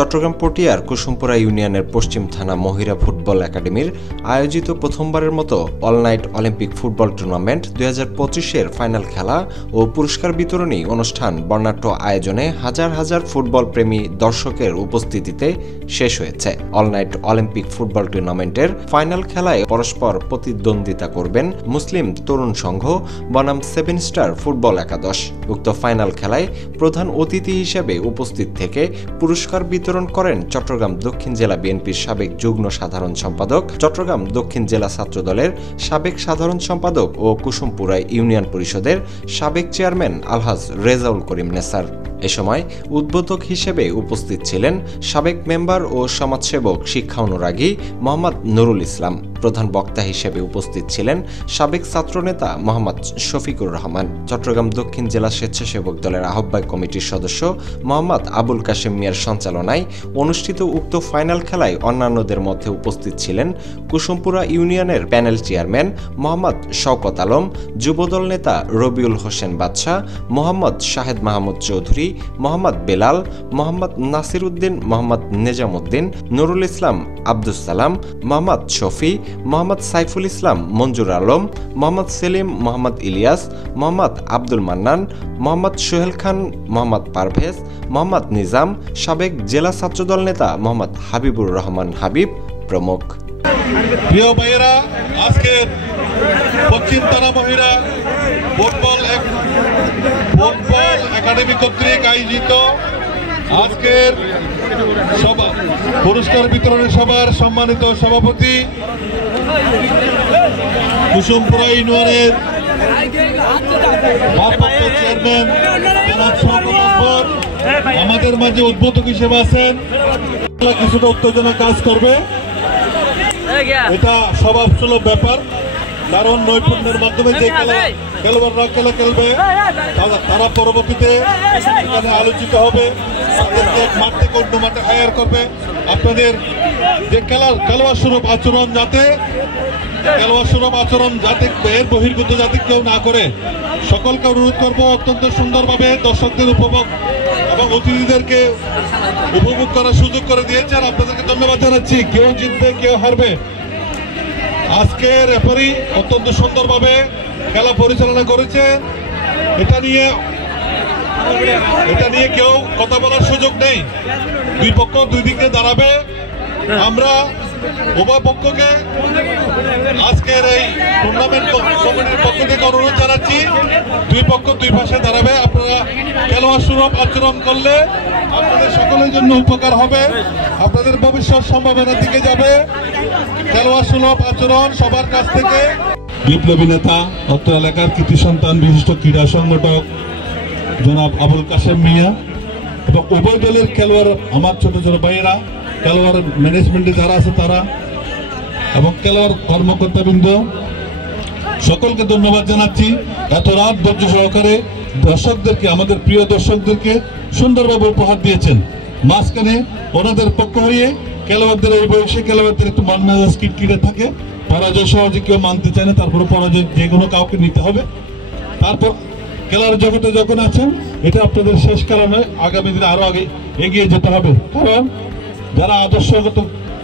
চট্টগ্রাম পটিয়ার কুসুমপুরা ইউনিয়নের পশ্চিম থানা মহিরা ফুটবল একাডেমির আয়োজিত প্রথমবারের মতো all night olympic football tournament 2025-এর ফাইনাল খেলা ও পুরস্কার বিতরণী অনুষ্ঠান বর্ণাঢ্য আয়োজনে হাজার হাজার ফুটবল প্রেমী দর্শকের উপস্থিতিতে শেষ হয়েছে। অল নাইট অলিম্পিক ফুটবল টুর্নামেন্টের ফাইনাল খেলায় পরস্পর প্রতিদ্বন্দ্বিতা করবেন মুসলিম তরুণ সংঘ বনাম 7 স্টার ফুটবল একাদশ। উক্ত ফাইনাল খেলায় প্রধান অতিথি হিসেবে উপস্থিত থেকে পুরস্কার বিতরণ করেন চট্টগ্রাম দক্ষিণ জেলা বিএনপির সাবেক যুগ্ম সাধারণ সম্পাদক, চট্টগ্রাম দক্ষিণ জেলা ছাত্রদলের সাবেক সাধারণ সম্পাদক ও কুসুমপুরা ইউনিয়ন পরিষদের সাবেক চেয়ারম্যান আলহাজ রেজাউল করিম নেসার। এ সময় উদ্বোধক হিসেবে উপস্থিত ছিলেন সাবেক মেম্বার ও সমাজসেবক শিক্ষা অনুরাগী মোহাম্মদ নুরুল ইসলাম। প্রধান বক্তা হিসেবে উপস্থিত ছিলেন সাবেক ছাত্রনেতা মোহাম্মদ শফিকুর রহমান। চট্টগ্রাম দক্ষিণ জেলা স্বেচ্ছাসেবক দলের আহ্বায়ক কমিটির সদস্য মোহাম্মদ আবুল কাশেম মিয়ার সঞ্চালনায় অনুষ্ঠিত উক্ত ফাইনাল খেলায় অন্যান্যদের মধ্যে উপস্থিত ছিলেন কুসুমপুরা ইউনিয়নের প্যানেল চেয়ারম্যান মোহাম্মদ শওকত আলম, যুবদল নেতা রবিউল হোসেন বাদশাহ, মোহাম্মদ শাহেদ মাহমুদ চৌধুরী, মোহাম্মদ বেলাল, মোহাম্মদ নাসির উদ্দিন, মোহাম্মদ নেজাম উদ্দিন, নুরুল ইসলাম আব্দুস সালাম, মোহাম্মদ শফি, মোহাম্মদ সাইফুল ইসলাম মঞ্জুর আলম, মোহাম্মদ সেলিম, মোহাম্মদ ইলিয়াস, মোহাম্মদ আব্দুল মান্নান, মোহাম্মদ সোহেল খান, মোহাম্মদ পারভেজ, মোহাম্মদ নিজাম, সাবেক জেলা ছাত্রদল নেতা মোহাম্মদ হাবিবুর রহমান হাবিব প্রমুখ। প্রিয় ভাইয়েরা, আজকে পশ্চিম থানা মহিরা ফুটবল একাডেমি কর্তৃক আয়োজিত আজকের সভা পুরস্কার বিতরণী সভার সম্মানিত সভাপতি কুসুমপুরা ইউনিয়নের ভারপ্রাপ্ত চেয়ারম্যান আমাদের মাঝে উদ্বোধক হিসেবে আছেন। কিছুটা উত্তেজনা কাজ করবে, এটা স্বভাবসুলভ ব্যাপার, কারণ নৈপুণ্যের মাধ্যমে যে খেলোয়াড়রা খেলা খেলবে তারা পরবর্তীতে এখানে আলোচিত হবে, তাদেরকে মাঠ থেকে অন্য মাঠে হায়ার করবে। আপনাদের যে খেলোয়াড় স্বরূপ আচরণ যাতে এর বহির্ভূত যাতে কেউ না করে, সকলকে অনুরোধ করবো অত্যন্ত সুন্দরভাবে দর্শকদের উপভোগ এবং অতিথিদেরকে উপভোগ করার সুযোগ করে দিয়েছেন। আপনাদেরকে ধন্যবাদ জানাচ্ছি। কেউ জিতবে কেউ হারবে, আজকে রেফারি অত্যন্ত সুন্দরভাবে খেলা পরিচালনা করেছে। এটা নিয়ে কেউ কথা বলার সুযোগ নেই। দুই পক্ষ দুই দিকে দাঁড়াবে। আমরা উভয় পক্ষকে আজকের এই টুর্নামেন্ট কমিটির পক্ষ থেকে অনুরোধ জানাচ্ছি, দুই পক্ষ দুই পাশে দাঁড়াবে। আপনারা খেলোয়াড় সুলভ আচরণ করলে আপনাদের সকলের জন্য উপকার হবে, আপনাদের ভবিষ্যৎ সম্ভাবনার দিকে যাবে। খেলোয়াড় সুলভ আচরণ সবার কাছ থেকে। বিপ্লবী নেতা, অত্র এলাকার কৃতি সন্তান, বিশিষ্ট ক্রীড়া সংগঠক জনাব আবুল কাশেম মিয়া এবং উভয় দলের খেলোয়াড়, আমার ছোট ছোট ভাইয়েরা, খেলোয়াড় ম্যানেজমেন্টে যারা আছে তারা এবং খেলোয়াড় কর্মকর্তাবৃন্দ, সকলকে ধন্যবাদ জানাচ্ছি। এত রাত ধৈর্য সহকারে দর্শকদেরকে, আমাদের প্রিয় দর্শকদেরকে সুন্দরভাবে উপহার দিয়েছেন। মাঝখানে ওনাদের পক্ষ হয়ে খেলোয়াড়দের, এই বয়সে খেলোয়াড়দের একটু মন মেজাজ কিটকিটে থাকে, পরাজয় সহজে কেউ মানতে চায় না, তারপরে পরাজয় যে কোনো কাউকে নিতে হবে। তারপর খেলার জগতে যখন আছেন, এটা আপনাদের শেষ খেলা নয়, আগামী দিনে আরো আগে এগিয়ে যেতে হবে। কারণ যারা আদর্শগত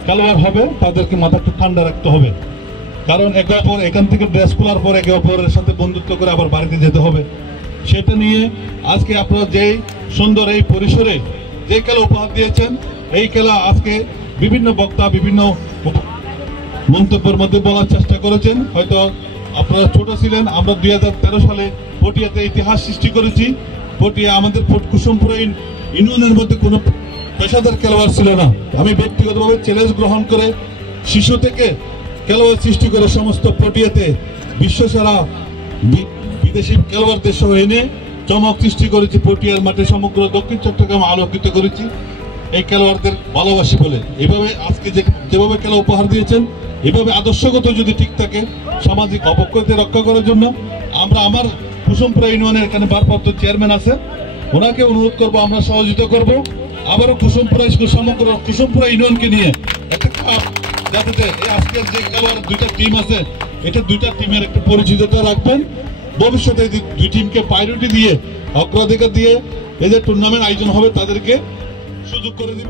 খেলোয়াড় হবে তাদেরকে মাথা একটু ঠান্ডা রাখতে হবে, কারণ একে অপর এখান থেকে ড্রেস খোলার পর একে অপরের সাথে বন্ধুত্ব করে আবার বাড়িতে যেতে হবে। সেটা নিয়ে আজকে আপনারা যেই সুন্দর এই পরিসরে যে খেলা উপহার দিয়েছেন, এই খেলা আজকে বিভিন্ন বক্তা বিভিন্ন মন্তব্যের মধ্যে বলার চেষ্টা করেছেন। হয়তো আপনারা ছোট ছিলেন, আমরা 2013 সালে পটিয়াতে ইতিহাস সৃষ্টি করেছি। পটিয়া আমাদের কুসুমপুরা ইউনিয়নের মধ্যে কোনো পেশাদার খেলোয়াড় ছিল না। আমি ব্যক্তিগতভাবে চ্যালেঞ্জ গ্রহণ করে শিশু থেকে খেলোয়াড় সৃষ্টি করে সমস্ত পটিয়াতে বিশ্বসেরা বিদেশি খেলোয়াড়দের সহ এনে চমক সৃষ্টি করেছি। পটিয়ার মাঠে সমগ্র দক্ষিণ চট্টগ্রাম আলোকিত করেছি এই খেলোয়াড়দের ভালোবাসি বলে। এইভাবে আজকে যেভাবে খেলা উপহার দিয়েছেন, এভাবে আদর্শগত যদি ঠিক থাকে, সামাজিক অবক্ষয়কে রক্ষা করার জন্য আমরা আমার কুসুমপুরা ইউনিয়নের এখানে ভারপ্রাপ্ত চেয়ারম্যান আছে, ওনাকে অনুরোধ করবো, আমরা সহযোগিতা করবো। আবারও কুসুমপুরা স্কুল সমগ্র কুসুমপুরা ইউনিয়নকে নিয়ে একটা কাপ, যাতে আজকের যে খেলোয়াড় দুইটা টিম আছে, এটা দুইটা টিমের একটা পরিচিততা রাখবেন। ভবিষ্যতে দুই টিমকে প্রায়োরিটি দিয়ে, অগ্রাধিকার দিয়ে এই যে টুর্নামেন্ট আয়োজন হবে তাদেরকে সুযোগ করে দিব।